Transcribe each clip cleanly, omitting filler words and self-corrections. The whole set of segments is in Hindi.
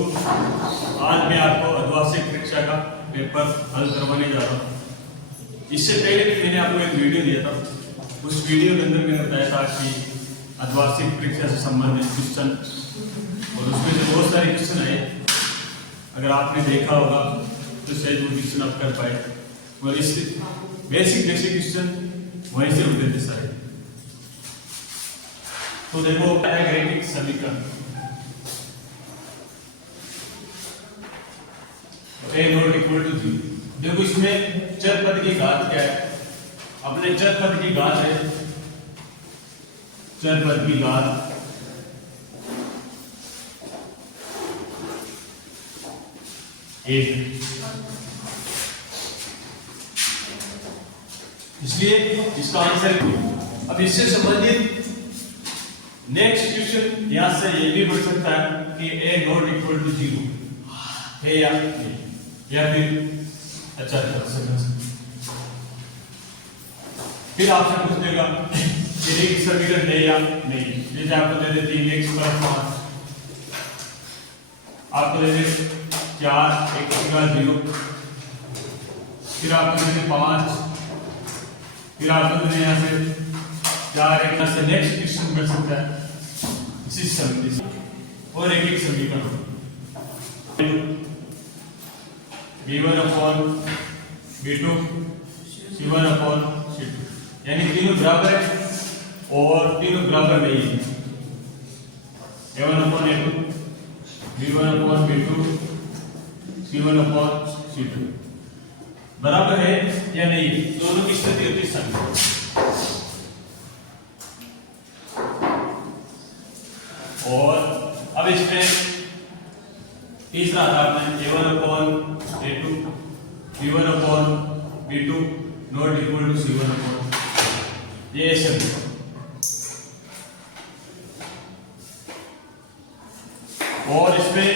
आज मैं आपको आदिवासी परीक्षा का पेपर हल करवाने जा रहा हूँ। इससे पहले भी मैंने आपको एक वीडियो दिया था। उस वीडियो के अंदर मैंने बताया था कि आदिवासी परीक्षा से संबंधित क्वेश्चन, और उसमें से बहुत सारे क्वेश्चन आए। अगर आपने देखा होगा तो शायद वो क्वेश्चन आप कर पाए, और इस बेसिक क्वेश्चन वहीं से उठे थे सारे। तो देखो ग्रेटिक समीकरण a नॉट इक्वल टू 0। देखो इसमें चर पद की घात क्या है? अपने चर पद की घात है, चर पद की घात एक, इसलिए इसका आंसर अब इससे संबंधित नेक्स्ट क्वेश्चन यहां से ये भी बढ़ सकता है कि a नॉट इक्वल टू 0 है या फिर अच्छा फिर आपसे पूछ देगा कि एक समीकरण है या नहीं। जैसे आपको दे देते 3x + 5, आपको दे देते 4x = 0, फिर आपको दे देते 5, फिर आपको दे देते यहाँ से 4x से नेक्स्ट क्वेश्चन कर सकता है इसी समीकरण और एक समीकरण b1/b2 c1/c2, यानी तीनों बराबर है और तीनों बराबर नहीं है। a1/a2 b1/b2 c1/c2 बराबर है या नहीं, दोनों की स्थिति होती है समान। और अब इसमें तीसरा था a1/a2 b1/b2 not equal to c1/, ये सब। और इसमें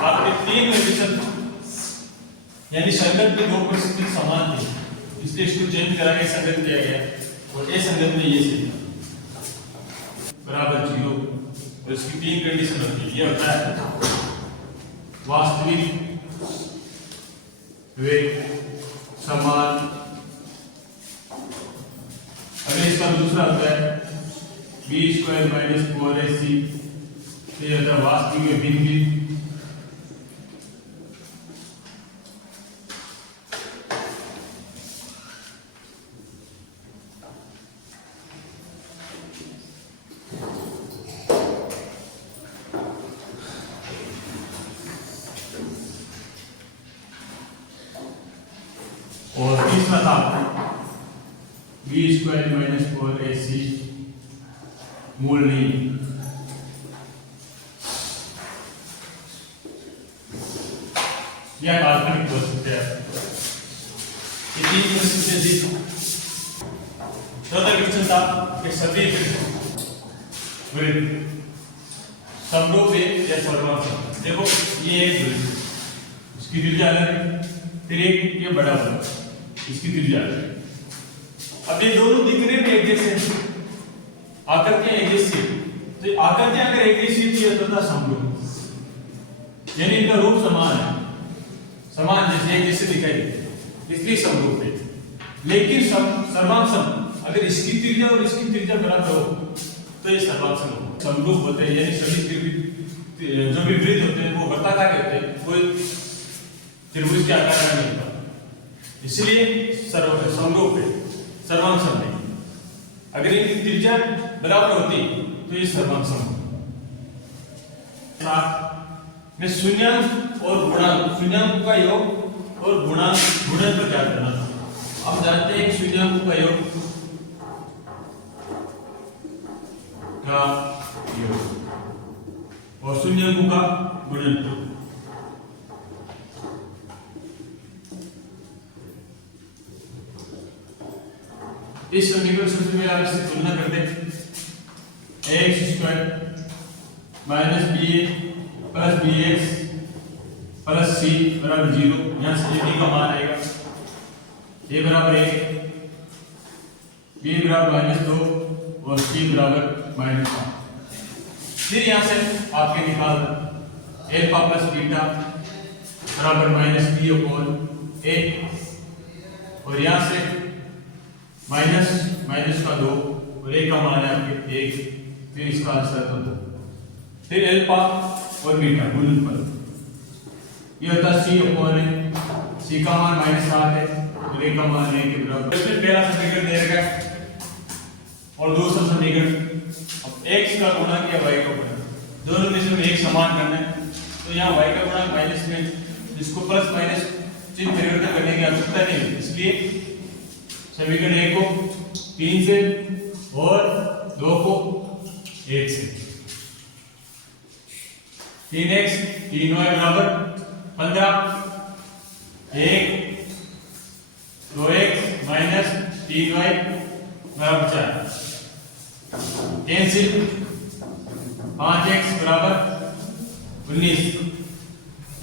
आपके तीन कंडीशन यानी संगत में दो परिस्थिति समान थी, इसलिए इसको चेंज करा के संगत किया गया, और ये संगत में ये से बराबर 0, तो इसकी तीन कंडीशन होती है। ये होता है वास्तविक वे समान। अगर इसका दूसरा होता है b² - 4ac, ये होता है वास्तविक वे भिन्न। और तीसरा था b² - 4ac मूल नहीं। यह काल्पनिक हो सकते हैं। ये तीन परिस्थितियां थी। चौथा क्वेश्चन था कि सभी वृत्त समरूप है या सर्वसम। देखो ये एक वृत्त, इसकी त्रिज्या अलग है, फिर एक ये बड़ा हुआ, इसकी त्रिज्या अलग है। अब ये दोनों दिखने में एक जैसे हैं, आकृतियां एक जैसी हैं, तो आकृतियां अगर एक जैसी थी तो था समरूप, यानी इनका रूप समान है, समान जैसे एक जैसे दिखाई देते, इसलिए समरूप है। लेकिन सर्वांगसम अगर इसकी त्रिज्या और इसकी त्रिज्या बराबर हो तो ये सर्वांगसम हो। समरूप होते हैं यानी सभी जो भी वृत्त होते हैं वो वृत्ताकार होते हैं, कोई त्रिभुज के आकार का नहीं होता, इसलिए समरूप है, सर्वांगसम नहीं। अगर इनकी त्रिज्या बराबर होती तो ये सर्वांगसम हो। में शून्यांक और गुणांक, शून्यांक का योग और गुणांक गुणन पर ज्ञात करना था। हम जानते हैं शून्याङ्क का योग का योग और शून्याङ्क का गुणन। इस समीकरण से पहले आप इससे तुलना करते हैं। x² - ba + bx + c = 0। यहाँ से b का मान आएगा a बराबर 1, b बराबर -2 और c बराबर -5। फिर यहाँ से आपके निकाल अल्फा प्लस बीटा बराबर माइनस बी अपॉन ए, और यहाँ से माइनस माइनस का 2 और ए का मान है आपके 1, फिर इसका आंसर तो 2, फिर अल्फा और बीटा गुणनफल ये होता सी अपॉन ए, सी का मान -7 है और ए का मान 1 के बराबर। इसमें पहला समीकरण दे रखा है और दूसरा समीकरण, अब x का गुणा किया y का गुणा, दोनों में से एक समान करना है, तो यहाँ y का गुणा माइनस में इसको प्लस माइनस चिन्ह परिवर्तन करने की आवश्यकता नहीं है, इसलिए समीकरण 1 को 3 से और 2 को 1 से, 3x 3y बराबर 15, 1 2x माइनस 3y बराबर 4, कैंसिल, 5x बराबर 19,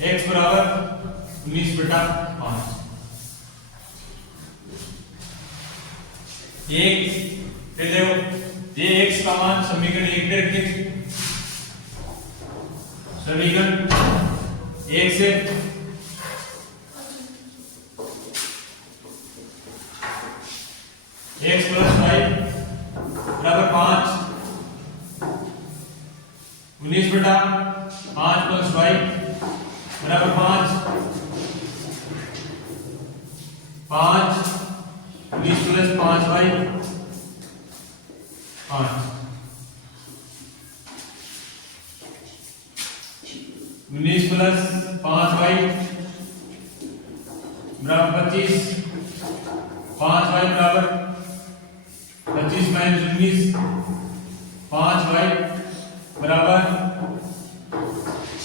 x बराबर 19/5, 1 फिर देखो ये x का मान समीकरण 1 में रखें, समीकरण 1 से x प्लस y बराबर 5, 19/5 प्लस y बराबर 5, 19 प्लस 5y 5, 19 प्लस 5y बराबर 25, 5y बराबर 25 माइनस 19, 5y बराबर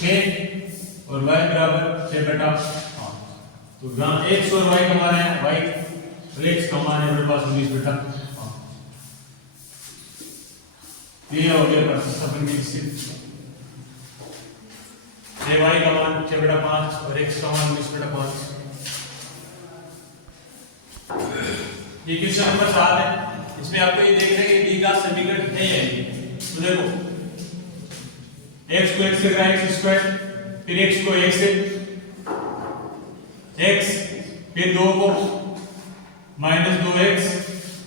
6 और y बराबर 6/5, तो यहाँ x और y का मान है, y और x का मान है मेरे पास 19/5, ये हो गया प्रतिस्थापन की स्थिति, y का मान 6/5 और x का मान 19/5। ये क्वेश्चन नंबर 7 है, इसमें आपको ये देखना है कि डी का समीकरण नहीं है, तो देखो x को x से करा x स्क्वायर, फिर x को 1 से x, फिर 2 को माइनस 2x,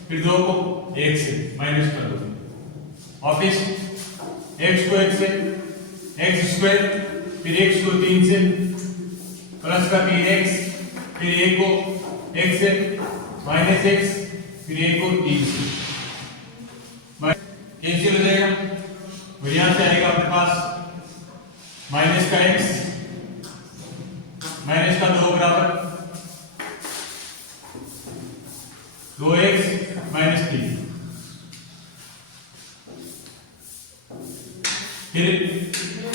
फिर 2 को 1 से माइनस कर दो, वापिस x को 1 से x स्क्वायर, फिर x को 3 से प्लस का 3x, फिर 1 को 1 से माइनस x, फिर 1 को 3 से कैंसिल हो जाएगा, और यहां से आएगा अपने पास माइनस का x माइनस का 2 बराबर 2x माइनस 3, फिर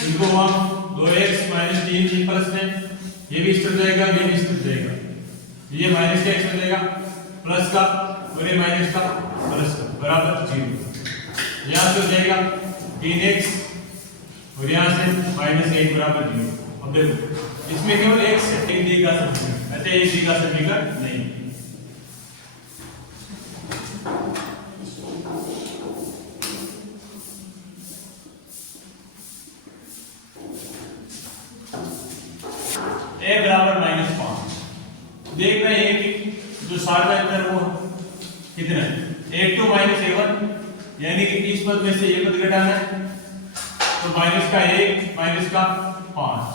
इनको हम 2x माइनस 3 प्लस में ये भी स्थिर जाएगा, ये भी स्थिर जाएगा, ये माइनस का x हो जाएगा प्लस का, और ये माइनस का प्लस का बराबर 0, यहाँ से हो जाएगा 3x और यहाँ से -1 बराबर 0। अब देखो इसमें केवल x है, एक डी का समीकरण, ऐसे एक डी का समीकरण नहीं। a बराबर -5, देख रहे हैं कि जो 60 का अंतर वो कितना है, a2 -a1, यानी कि 30 पद में से ये पद घटाना है, तो माइनस का 1 माइनस का 5,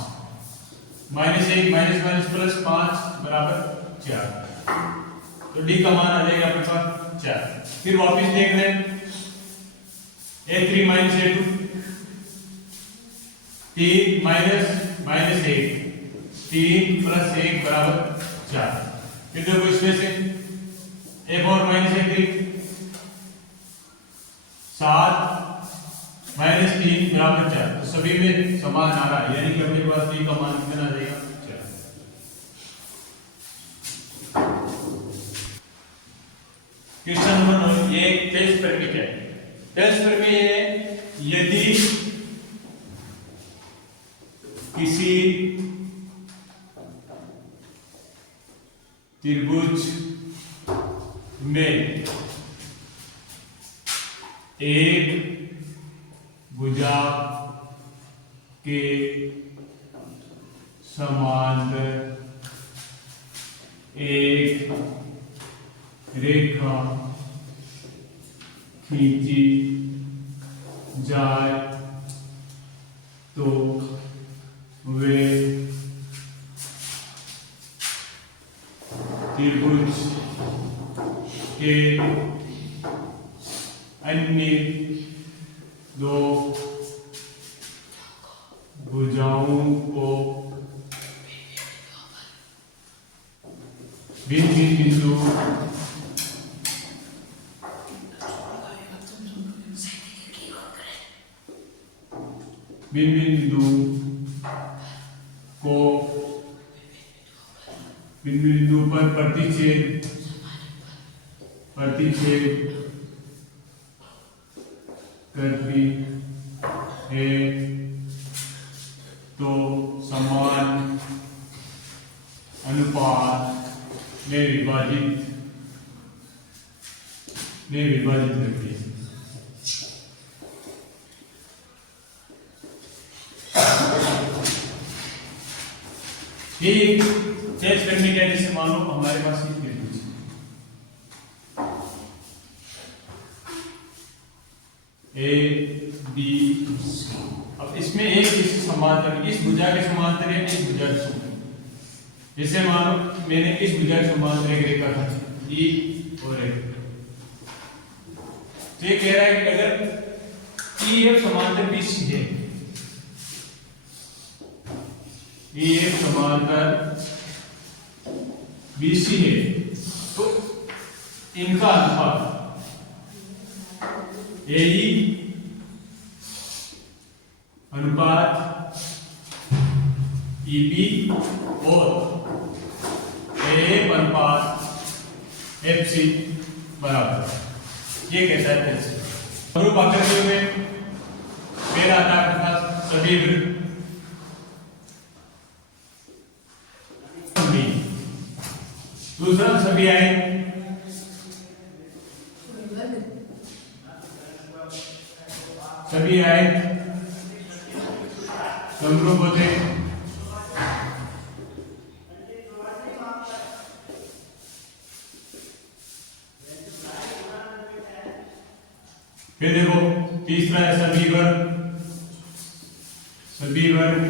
-1 माइनस माइनस प्लस 5 बराबर 4, तो डी का मान आ जाएगा अपने पास 4। फिर वापस देख रहे हैं a3 minus a2, 3 minus -1, 3 plus 1 बराबर 4, फिर देखो इसमें से a4 माइनस a3 7 -3 बराबर 4, तो सभी में समान आ रहा है, यानी कि अपने पास डी का मान कितना आ जाएगा 4। क्वेश्चन नंबर 9, ये टेस्ट प्रक्रिया है, टेस्ट प्रक्रिया है यदि किसी त्रिभुज में एक भुजा के समांतर एक रेखा खींची जाए तो वे त्रिभुज के अन्य दो भुजाओं को भिन्न बिंदु को बिंदु पर प्रतिच्छेद करती है तो समान अनुपात में विभाजित करती है। ये चेंज करने के जैसे मान लो हमारे पास ये त्रिभुज ए बी सी। अब इसमें एक किसी समांतर इस भुजा के समांतर है, इस भुजा के समांतर। जैसे मान लो मैंने इस भुजा के समांतर एक रेखा खींची ई और एक, तो ये कह रहा है कि अगर ई एफ समांतर बी सी है, ई एफ समांतर बीसी है, तो इनका अनुपात एई अनुपात ईबी और एएफ अनुपात एफसी बराबर, ये कहता है स्वरूप आकृति में पहला आता सभी वृत्त, दूसरा सभी आए समरूप होते। फिर देखो तीसरा है सभी वर्ग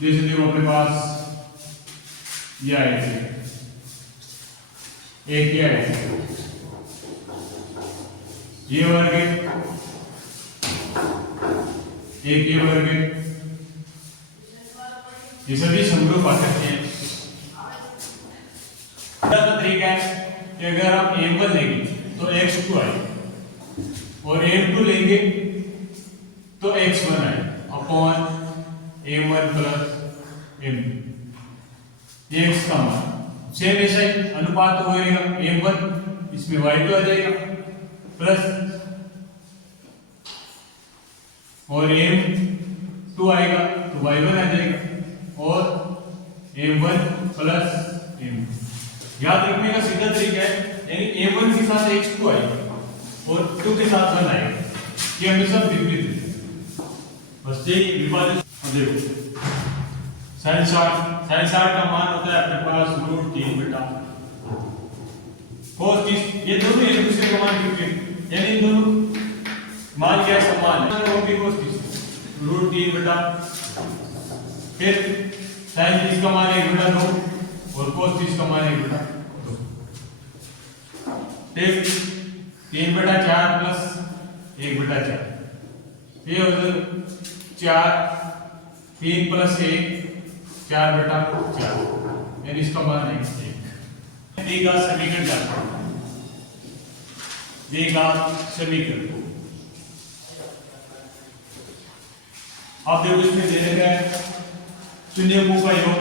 जैसे देखो अपने पास ये आए थे एक ये आए थे, ये वर्ग एक ये वर्ग, ये सभी समरूप आ सकते हैं। तरीका है कि अगर आप m1 लेंगे तो x2 आए और m2 लेंगे तो x1 आए अपॉन m1 प्लस m2, ये x का मान सेम ऐसा ही अनुपात तो होएगा m1 इसमें y2 आ जाएगा प्लस और m2 आएगा तो y1 आ जाएगा और m1 प्लस m2। याद रखने का सीधा तरीका है, यानी a1 के साथ x2 आएगा और 2 के साथ 1 आएगा, ये हमेशा विपरीत है। बस यही विभाजन। देखो sin 60 का मान होता है अपने पास √3 बटा cos 30, ये दोनों एक दूसरे का मान विपरीत, यानी इन दोनों मान क्या समान है, वो भी cos 30 √3 बटा, फिर sin 30 का मान 1 बटा 2 और cos 30 का मान 1 बटा 2, फिर 3 बटा 4 प्लस 1 बटा 4, ये हो जाएगा 4 3 प्लस 1 4 बटा 4, यानी इसका मान है 1। देगा समीकरण जाता है, देगा समीकरण। आप देखो इसमें दे रखा है शून्यकों का योग,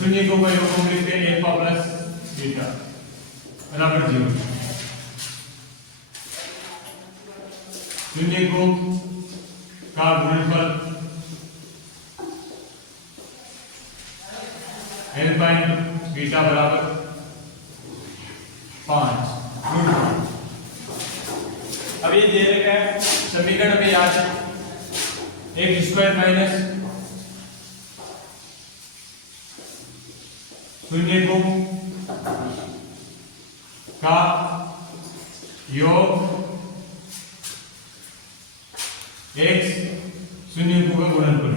शून्यकों का योग हम लिखते हैं अल्फा प्लस बीटा बराबर 0। शून्यकों का गुणनफल अल्फा इंटू बीटा बराबर 5 रूट 5। अब ये दे रखा है समीकरण में याद है एक्स स्क्वायर माइनस शून्य को का योग एक्स शून्य को का गुणनफल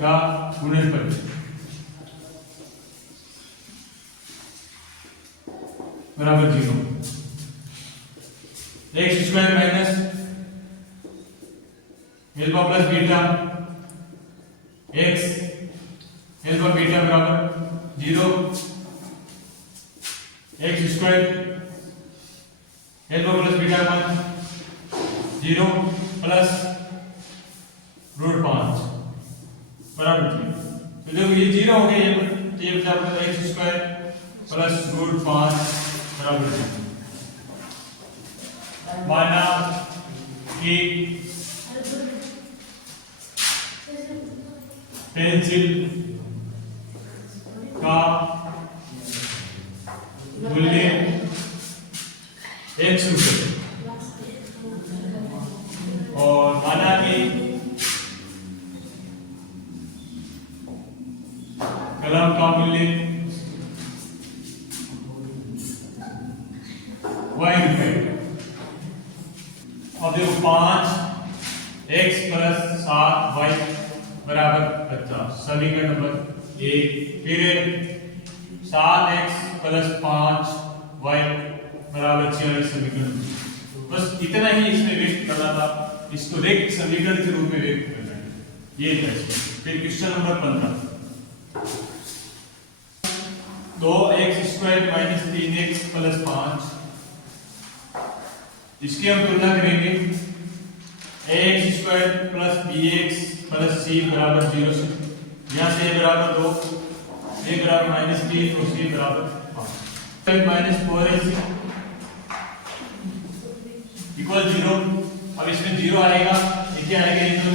का गुणनफल बराबर 0। X square minus alpha plus beta X alpha beta बराबर 0। X square alpha plus beta 0 plus root 5 बराबर 0। तो देखो ये 0 हो गया, ये बचा एक्स स्क्वायर प्लस रूट 5 बराबर 0। माना कि पेंसिल का मूल्य 1 रुपये और माना कि कलम का मूल्य 1 रुपये। अब देखो 5x प्लस 7y बराबर 50 समीकरण नंबर 1। फिर 7x प्लस 5y बराबर 46 समीकरण। बस इतना ही इसमें व्यक्त करना था, इसको रेख समीकरण के रूप में व्यक्त करना है, ये था इसमें। फिर question number 15 2x square minus 3x plus 5, इसकी हम तुलना करेंगे ax square plus bx plus c बराबर 0 से। यहाँ से a बराबर 2, a बराबर माइनस 3 और c बराबर 5 माइनस 4ac इक्वल 0। अब इसमें 0 आएगा, ये क्या आएगा, ये तो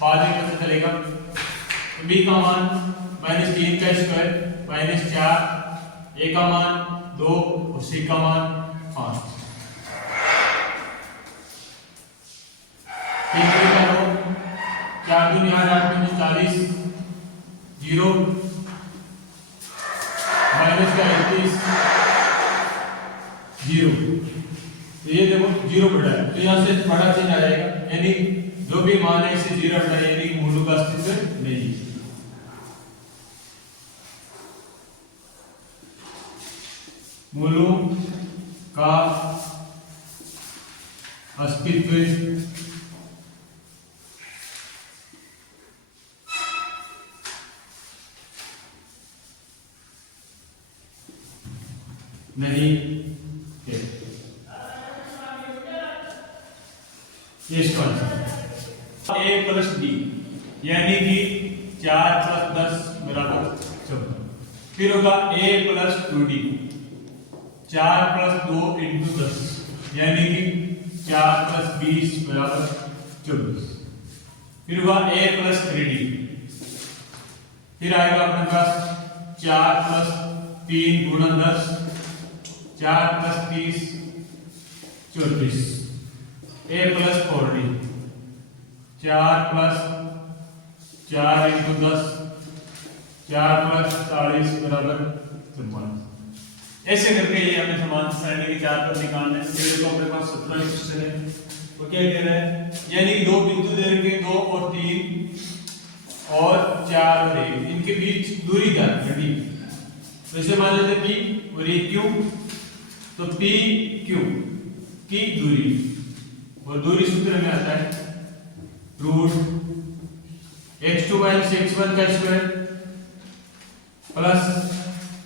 बाद में पता चलेगा। तो b का मान माइनस 3 का स्क्वायर माइनस 4, a का मान 2 और c का मान 5। 4 दूनी 8, 8 दूनी 40, 0 माइनस का 31, 0। तो ये देखो 0 बड़ा है, तो यहाँ से बड़ा चिन्ह आ जाएगा, यानी जो भी मान है इसे 0 हटा, यानी मूलों का अस्तित्व नहीं है। मूलों का अस्तित्व नहीं है। ये इसका आंसर a प्लस d यानी कि 4 प्लस 10 बराबर 14। फिर होगा a plus 2d 4 plus 2 into 10 यानी कि 4 प्लस 20 बराबर 24। फिर होगा a प्लस 3d, फिर आएगा अपने पास 4 प्लस 3 गुणा 10, 4 plus 30 34। a plus 4d 4 plus 4 into 10 4 plus 40 बराबर 54। ऐसे करके ये हमें समान श्रेणी के 4 पद निकालना है। ये देखो अपने पास 17 क्वेश्चन है, तो क्या कह रहा है, यानी कि दो बिंदु दे रखे 2 और 3 और 4 और 1, इनके बीच दूरी ज्ञात करनी। तो इसे मान लेते p और ये q, तो p q की दूरी, और दूरी सूत्र में आता है रूट x2 माइनस x1 का square plus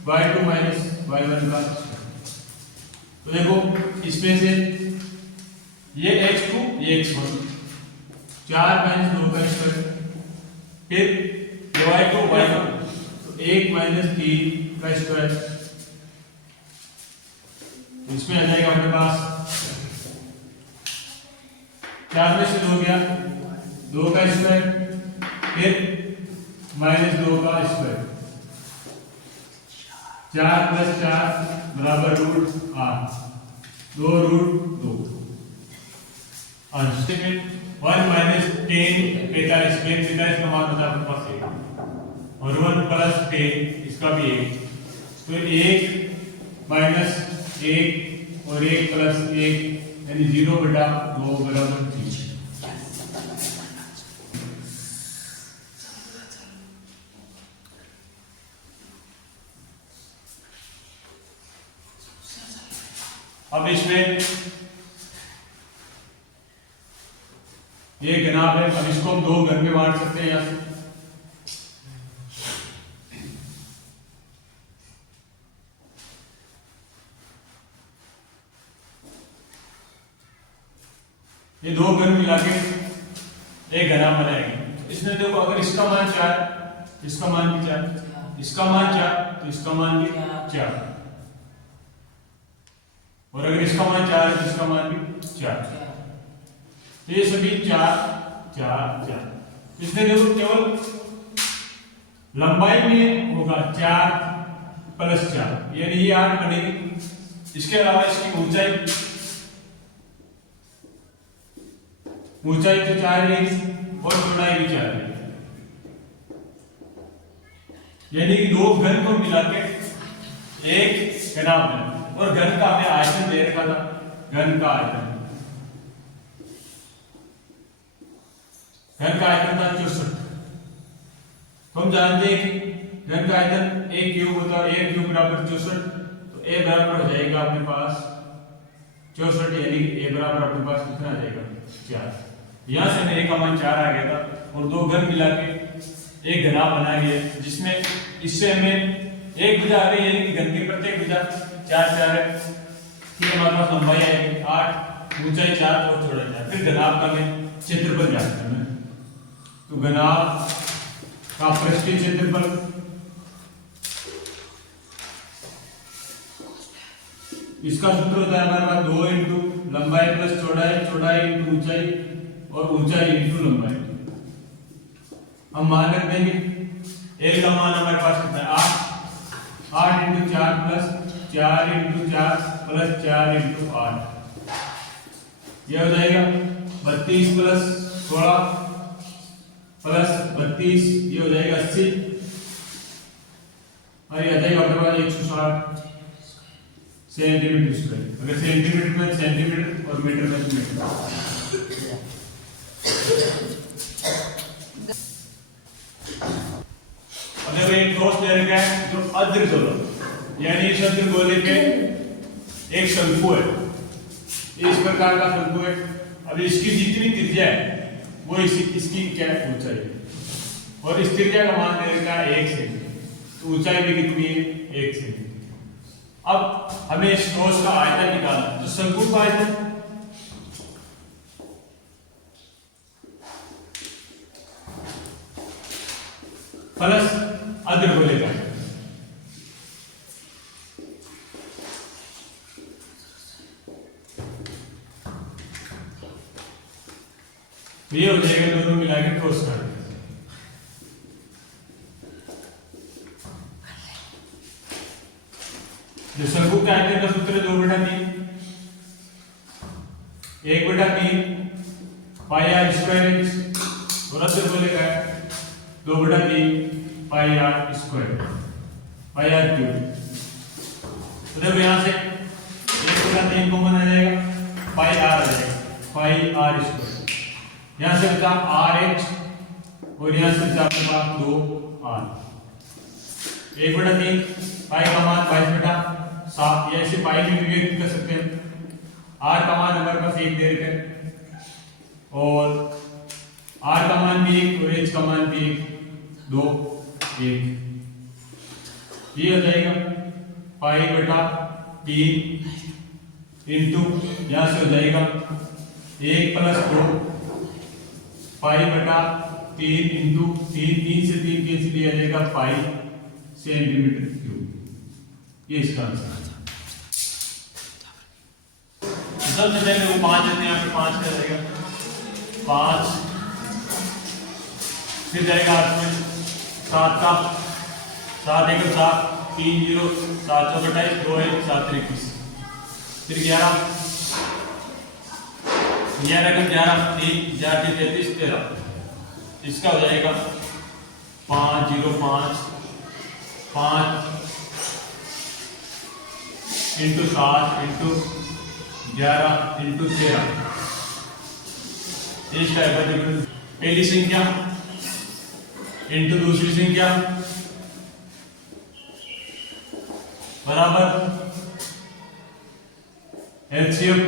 y2 minus y1 का। तो देखो इसमें से ये x2 ये x1, 4 माइनस 2 का स्क्वायर, फिर y2 y1, तो 1 माइनस 3 का स्क्वायर। इसमें आ जाएगा अपने पास 4 में से 2 गया, 2 का स्क्वायर, फिर माइनस 2 का स्क्वायर, 4 प्लस 4 बराबर रूट 8, 2 रूट 2 अंश में 1 माइनस 10 45 का मान होता है अपने पास 1 और 1 प्लस 10 इसका भी 1, तो 1 माइनस 1 और 1 प्लस 1 यानी 0 बटा 2 बराबर 3। अब इसमें ये घनाभ है, अब इसको हम 2 घन में बांट सकते हैं। यहां से ये 2 घन मिला के एक घनाभ बनाएंगे। इसमें देखो अगर इसका मान 4, इसका मान भी 4, इसका मान 4 तो इसका मान भी 4, और अगर इसका मान 4 है तो इसका मान भी 4, तो ये सभी 4 4 4। इसमें देखो केवल लंबाई में होगा 4 प्लस 4 यानी ये 8 बनेगी। इसके अलावा इसकी ऊंचाई तो 4 है और चौड़ाई भी 4 है, यानी कि 2 घन को मिला के एक घनाभ बना। और घन का हमें आयतन दे रखा था, घन का आयतन था 64। तो हम जानते हैं कि घन का आयतन a क्यूब होता है, a क्यूब बराबर 64, तो a बराबर हो जाएगा अपने पास 64, यानी a बराबर अपने पास कितना आ जाएगा 4। यहां से हमें a का मान 4 आ गया था और 2 घन मिला के एक घनाभ बना गया, जिसमें इससे हमें एक भुजा आ गई, यानी कि घन की प्रत्येक भुजा 4 4 है। फिर हमारे पास लंबाई आएगी 8, ऊंचाई 4 और चौड़ाई 4। फिर घनाभ का हमें क्षेत्रफल जानना है, तो घनाभ का पृष्ठीय क्षेत्रफल इसका सूत्र होता है हमारे पास 2 इंटू लंबाई प्लस चौड़ाई, चौड़ाई इंटू ऊंचाई और ऊंचाई इंटू लंबाई। हम मान रख देंगे एल का मान हमारे पास कितना है 8 into 4 plus 4 into 4 plus 4 into 8, यह हो जाएगा 32 प्लस 16 प्लस 32, ये हो जाएगा 80 और ये आ जाएगा अपने पास 160 सेंटीमीटर स्क्वायर। अगर सेंटीमीटर में सेंटीमीटर और मीटर में मीटर। अगर एक ठोस दे रखा है जो अर्धगोलक, यानी इस अर्धगोले पे एक शंकु है, इस प्रकार का शंकु है। अब इसकी जितनी त्रिज्या है वो इसकी क्या ऊंचाई है, और इस त्रिज्या का मान दे रखा है 1 सेंटीमीटर, तो ऊंचाई भी कितनी है 1 सेंटीमीटर। अब हमें इस ठोस का आयतन निकालना, तो शंकु का आयतन प्लस अर्धगोले का, ये हो जाएगा दोनों मिला के ठोस का। जो शंकु के आयतन का सूत्र 2/3, 1/3 पाई आर स्क्वायर इंच, और अर्धगोले का 2/3 pi r square, pi r cube. तो देखो यहां से 1/3 कॉमन आ जाएगा, पाई आर आ जाएगा, पाई आर स्क्वायर। यहां से बचा आर एच और यहां से बचा आपके पास 2 आर। 1/3 पाई का मान 22/7, या इसे पाई में भी व्यक्त कर सकते हैं। आर का मान हमारे पास 1 दे रखा है, और आर का मान भी 1 और एच का मान भी 1, 2 1, ये हो जाएगा पाई/3 इंटू यहां से हो जाएगा 1 + 2 पाई/3 इंटू 3 से 3 कैंसिल किया जाएगा पाई सेंटीमीटर क्यूब। ये इसका आंसर है। सबसे पहले वो 5 देते हैं, यहाँ पे 5 का जाएगा 5, फिर जाएगा 8 में 7 का 7 1 7 3 0 7 चौक 28 2 1 7 21 फिर 11 11 का 11 3 4 33 13 इसका हो जाएगा 5 0 5 5 इंटू 7 इंटू 11 इंटू 13 इस टाइप का डिफरेंस पहली संख्या इंटू दूसरी संख्या बराबर एलसीएम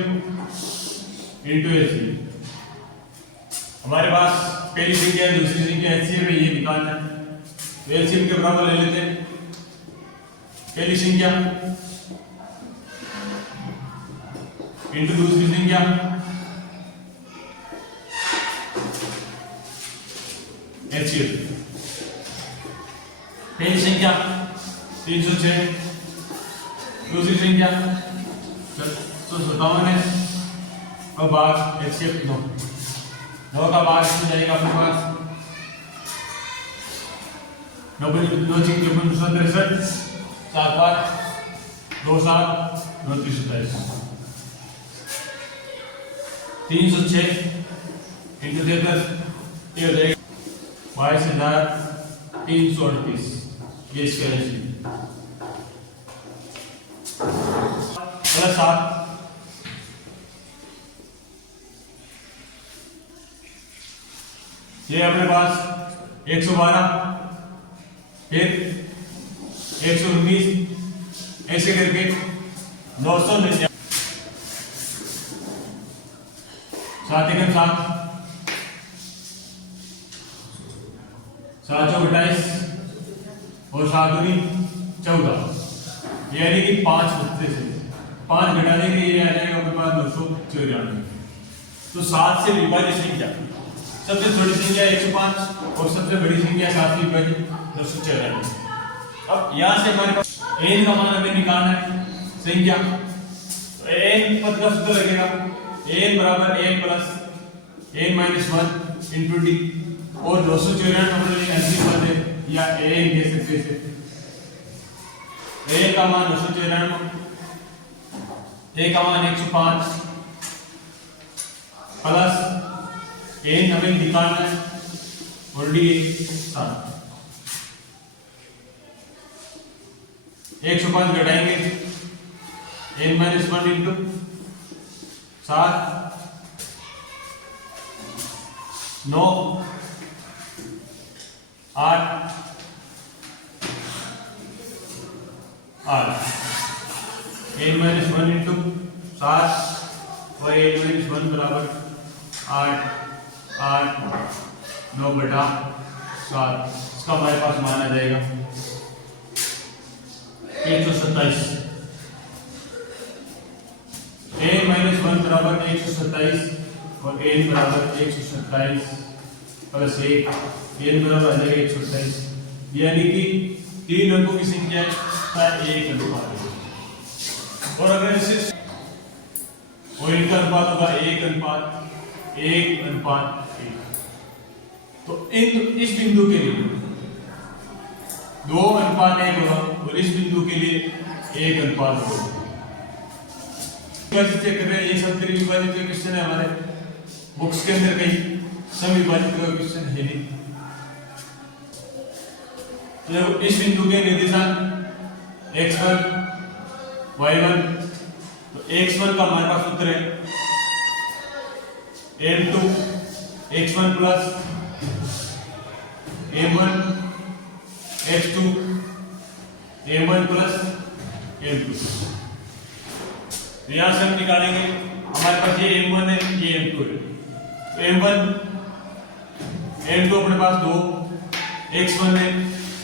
इंटू एलसीएम। हमारे पास पहली संख्या है दूसरी संख्या एलसीएम है, ये निकालना है तो एलसीएम के बराबर ले लेते हैं। पहली संख्या इंटू दूसरी संख्या एलसीएम। पहली संख्या 306 दूसरी संख्या 57 है और भाग एलसीएम 9 का भाग इसमें जाएगा अपने पास 90 9 6 63 7 5 2 7 9 27 306 इंटू 33 ये हो जाएगा 22,338 ये इसका एलसीएम प्लस 7 ये अपने पास 112 फिर 119 ऐसे करके 999 7 1 7 7 चौक 28 और 7 दूनी 14 यानी कि 5 बचते से 5 घटाने के लिए आ जाएगा अपने पास 294। तो 7 से विभाजित संख्या सबसे छोटी संख्या 105 और सबसे बड़ी संख्या 7 से विभाजित 294। अब यहां से हमारे पास n का मान हमें निकालना है संख्या तो n पद का सूत्र लगेगा n बराबर n plus n minus 1 into D और 294 हम लोग अंतिम पद है या n कह सकते हैं। n का मान 294 a का मान 105 प्लस n हमें निकालना है और डी 7 105 घटाएंगे n minus 1 into 7 9 8 8 n minus 1 into 7 और n माइनस 1 बराबर 8 8 9 बटा 7 इसका हमारे पास मान आ जाएगा 127। n माइनस 1 बराबर 127 और n बराबर 127 प्लस 1 n बराबर आ जाएगा 127 यानी कि 3 अंकों की संख्या का एक अनुपात है। और अगर इसे और इनका अनुपात होगा 1:1:1 तो इस बिंदु के लिए 2:1 होगा और इस बिंदु के लिए 1:1 होगा। विभाजित चेक कर रहे हैं, ये सब विभाजित क्वेश्चन है हमारे बुक्स के अंदर, कहीं समविभाजित क्वेश्चन है नहीं। तो इस बिंदु के निर्देशांक x1 y1 तो x1 का हमारे पास सूत्र है m2 x1 plus m1 x2 m1 plus m2। यहां से हम निकालेंगे हमारे पास ये m1 है ये m2 है तो m1 m2 अपने पास 2 x1 है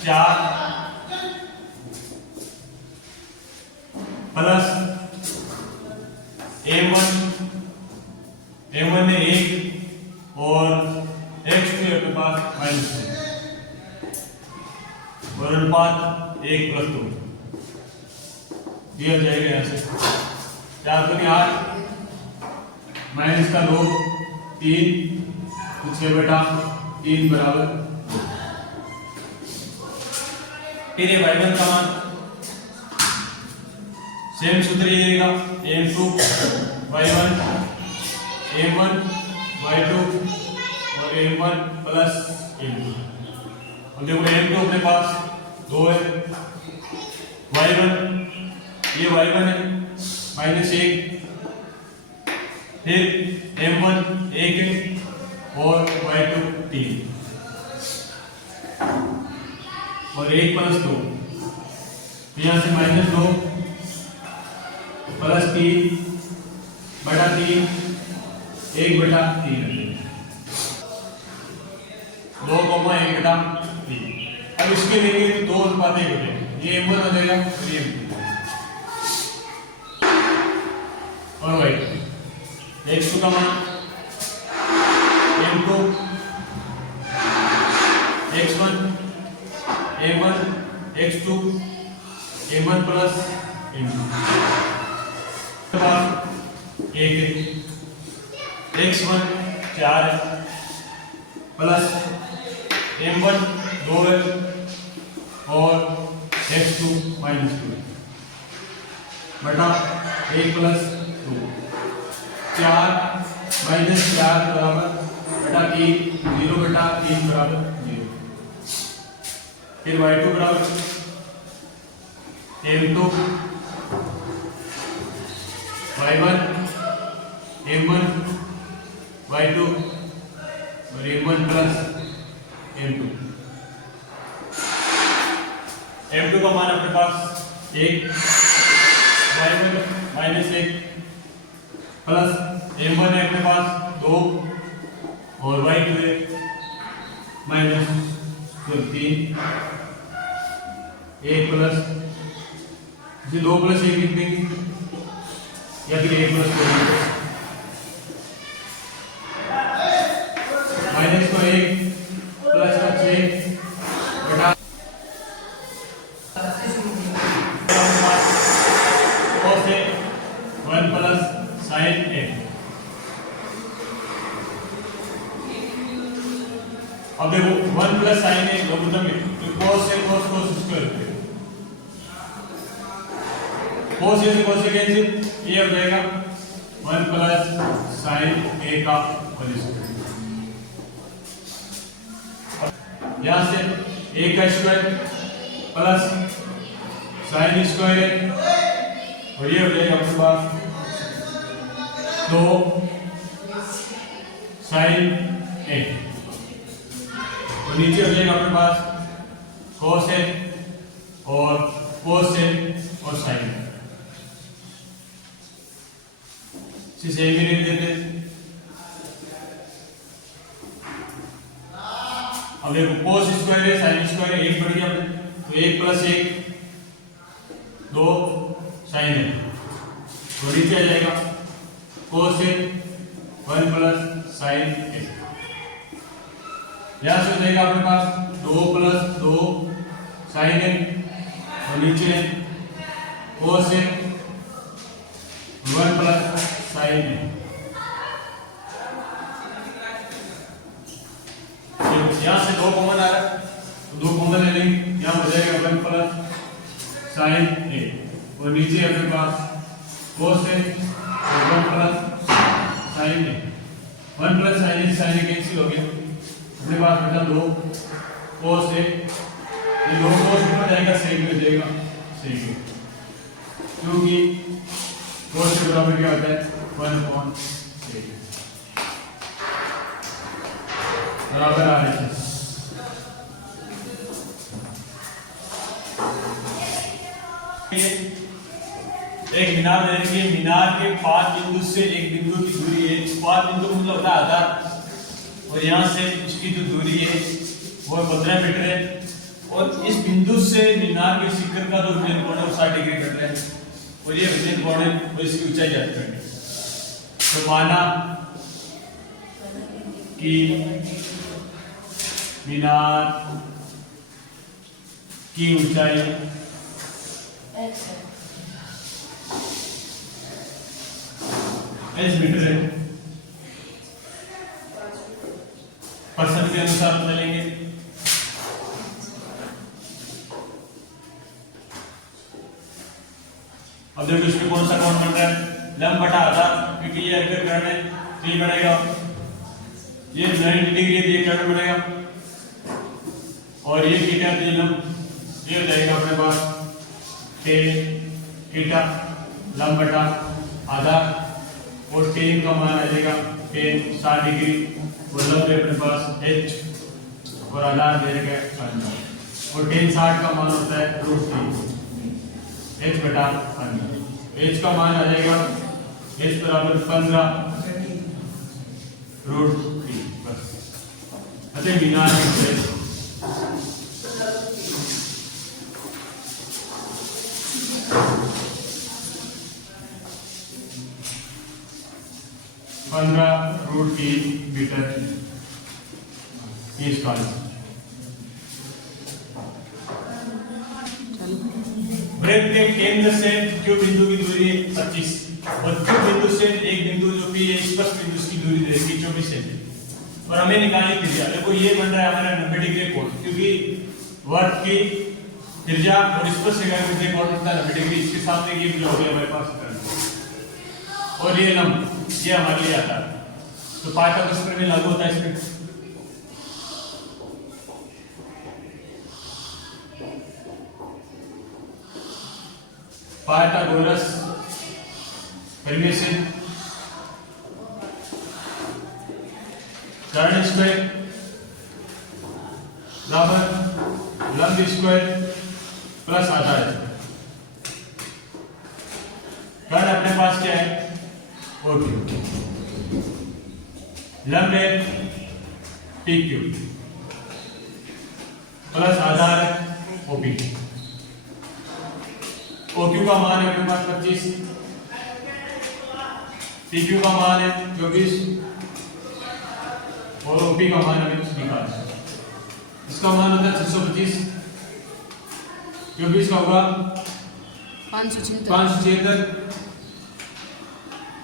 4 प्लस m1 है 1 और x2 अपने पास -1 और अनुपात 1+2 दिया जाएगा। यहां से 4 दूनी 8 माइनस का 2 3 तो 6/3 बराबर फिर ये y1 का मान सेम सूत्र ये रहेगा m2 y1 m1 y2 और m1 प्लस m2। और देखो m2 अपने पास 2 है, y1 ये y1 है -1, फिर m1 1 है और y2 3 और 1 प्लस 2, यहाँ से -2 प्लस 3 बटा 3 1 बटा 3 2 कॉमा 1 बटा 3। अब इसके लिए तो 2 अनुपात 1 हो जाएगा, ये m1 हो जाएगा और ये m2 और y2 x2 का मान m2 x1 m1 x2 m1 plus m2 x1 4 plus m1 2 है और x2 -2 बटा 1 प्लस 2 4 -4 बराबर बटा 3 0 बटा 3 बराबर 0। फिर y2 बराबर m2 y1 m1 y2 और m1 प्लस m2। m2 का मान अपने पास 1 y1 -1 प्लस m1 है अपने पास 2 और y2 है -3 1 प्लस 2 प्लस 1 लिखेंगे या फिर 1 प्लस 2 माइनस को 1 प्लस का 6 बटा cos है 1 प्लस sin है। अब देखो 1 प्लस sin है लघुत्तम है तो cos से cos cos स्क्वायर cos से cos से कैंसिल ये हो जाएगा 1 प्लस sin a का होल स्क्वायर। यहाँ से a का स्क्वायर प्लस sin स्क्वायर है और ये हो जाएगा अपने पास 2 sin a और नीचे हो जाएगा अपने पास cos है और cos है और sin है। इसे भी लिख देते हैं। अब देखो cos स्क्वायर है sin स्क्वायर है 1 बढ़ गया तो 1 प्लस 1 2 sin है तो नीचे आ जाएगा cos है 1 प्लस sin है। यहाँ से हो जाएगा अपने पास 2 प्लस 2 sin है और नीचे है cos है 1 प्लस sin है। यहाँ से 2 कॉमन आ रहा है तो 2 कॉमन ले लेंगे, यहाँ हो जाएगा 1 प्लस sin a और नीचे अपने पास cos है और 1 plus sin a 1 plus sin a cancel हो गया अपने पास बचा 2 cos है ये 2 cos ऊपर जाएगा sec हो जाएगा sec क्योंकि cos के बराबर क्या होता है 1/sec बराबर आ रहा है। एक मीनार देंगे, मीनार के 5 बिंदु से एक बिंदु की दूरी है, 5 बिंदु मतलब होता है आधार और यहाँ से उसकी जो दूरी है वो 15 मीटर है और इस बिंदु से मीनार के शिखर का जो विजन कोण है वो 60 डिग्री कट रहा है और ये विजन कोण है वो इसकी ऊंचाई ज्ञात करनी है। तो माना कि मीनार की ऊंचाई एच मीटर है, परसेंट के अनुसार बदलेंगे अब देखो इसमें कौन सा कोण बन रहा है, लंब बटा आधा, क्योंकि ये अगर कर्ण है तो ये बनेगा, ये 90 डिग्री है, ये कर्ण बनेगा, और ये थीटा ये लंब, ये हो जाएगा अपने पास थीटा लंब बटा आधा, और टेन का मान आ जाएगा टेन 60 डिग्री, और लंब है अपने पास h, और आधार दे देगा, और टेन 60 का मान होता है √3 h बटा h का मान आ जाएगा h बराबर 15 √3 बस। अतः बिना 15 √3 मीटर इसका वृत्त के केंद्र से Q बिंदु की दूरी 25, और Q बिंदु से एक बिंदु जो कि स्पर्श बिंदु की दूरी रहेगी 24 सेंटीमीटर, और हमें निकालनी त्रिज्या। देखो ये बन रहा है हमारा 90 डिग्री कोण, क्योंकि वर्ग की त्रिज्या और स्पर्श रेखा के बीच कोण होता है 90 डिग्री, इसके सामने ये जो हो गया हमारे पास, और ये लंब ये हमारे लिए आता है, तो पाइथागोरस प्रमेय लागू होता है इसमें। पाइथागोरस प्रमेय से कर्ण स्क्वायर बराबर लंब स्क्वायर प्लस आधार स्क्वायर। कर्ण अपने पास क्या है, OQ, लंब है PQ, प्लस आधार है OP। OQ का मान है अपने पास 25, PQ का मान है 24, और OP का मान हमें निकालना है। इसका मान होता है 625, 24 का होगा 576,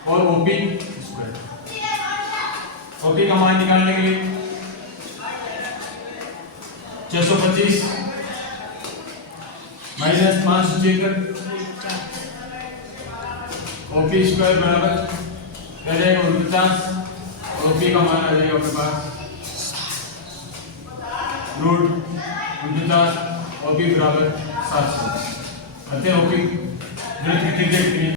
और OP स्क्वायर। OP का मान निकालने के लिए 625 माइनस 576, OP स्क्वायर बराबर रह जाएगा 49, और OP का मान आ जाएगा अपने पास √49, OP बराबर 700। अतः OP वृत्त की त्रिज्या कितनी है?